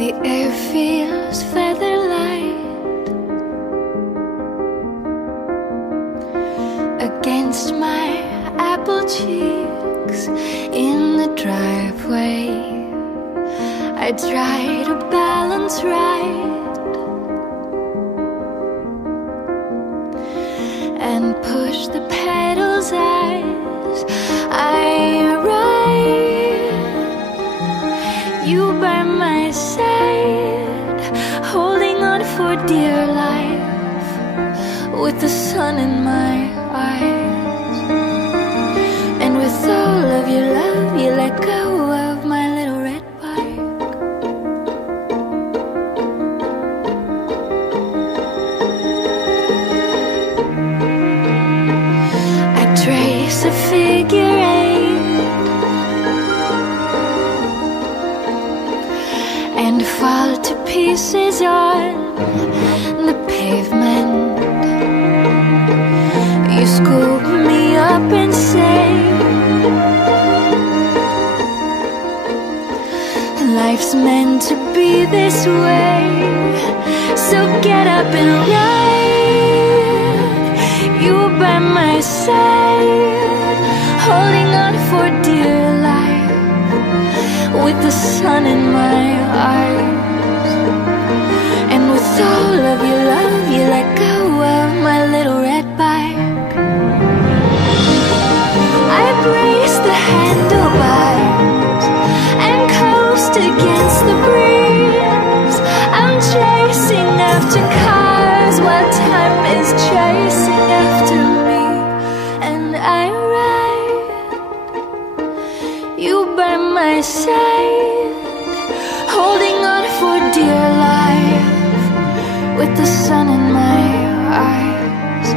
The air feels feather light against my apple cheeks in the driveway. I try to balance right and push the pedals as I ride. You by my side, holding on for dear life, with the sun in my eyes. And with all of your love, you let go of my little red bike. I trace a figure eight and fall to pieces on the pavement. You scoop me up and say, life's meant to be this way, so get up and ride. You by my side, holding on for dear life, with the sun in my eyes. And with all of your love, you let go of my little red bike. I brace the handlebars and coast against the breeze. I'm chasing after cars while time is chasing after me. And I ride, you by my side, holding on for dear life, with the sun in my eyes.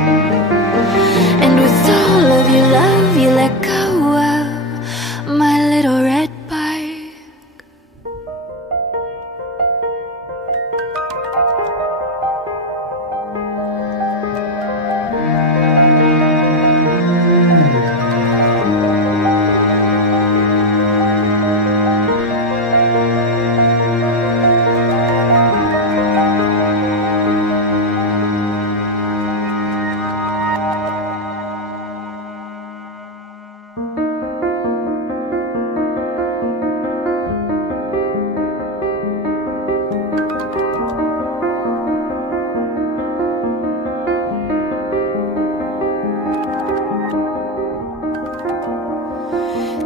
And with all of your love, you let go of my little red bike.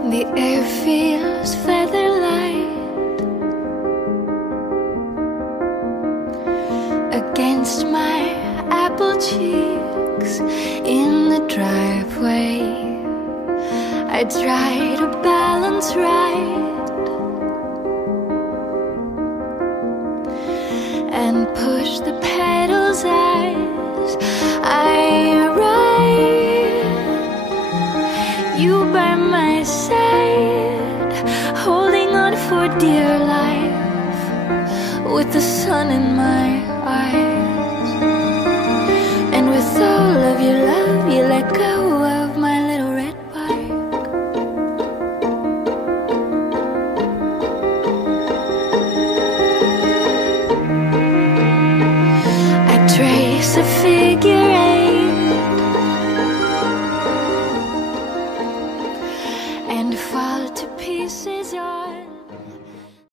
The air feels feather light against my apple cheeks in the driveway. I try to balance right and push the pedals as I ride. You by my side, holding on for dear life, with the sun in my eyes. And with all of your love, you let go of my little red bike. I trace a figure eight and fall to pieces on